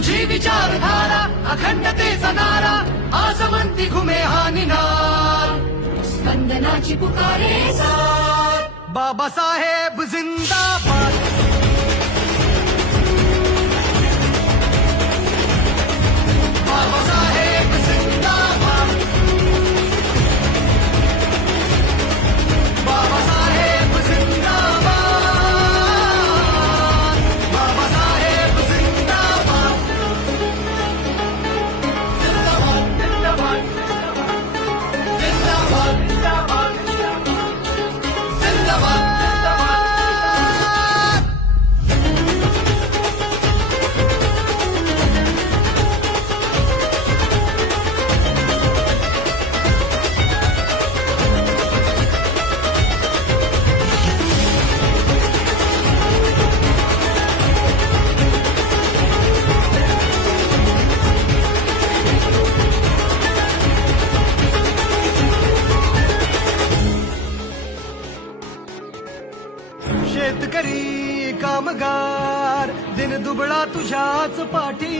तुझी विचारधारा अखंडतेचा नारा आसमंती घुमे हा निनाद स्पंदनाची पुकारे साथ बाबासाहेब जिंदाबाद बाबासाहेब जिंदाबाद बाबासाहेब जिंदाबाद बाबासाहेब जिंदाबाद जिंदाबाद जिंदाबाद जिंदाबाद जिंदाबाद जिंदाबाद शेतकरी कामगार दिन दुबळा तुझ्याच पाठी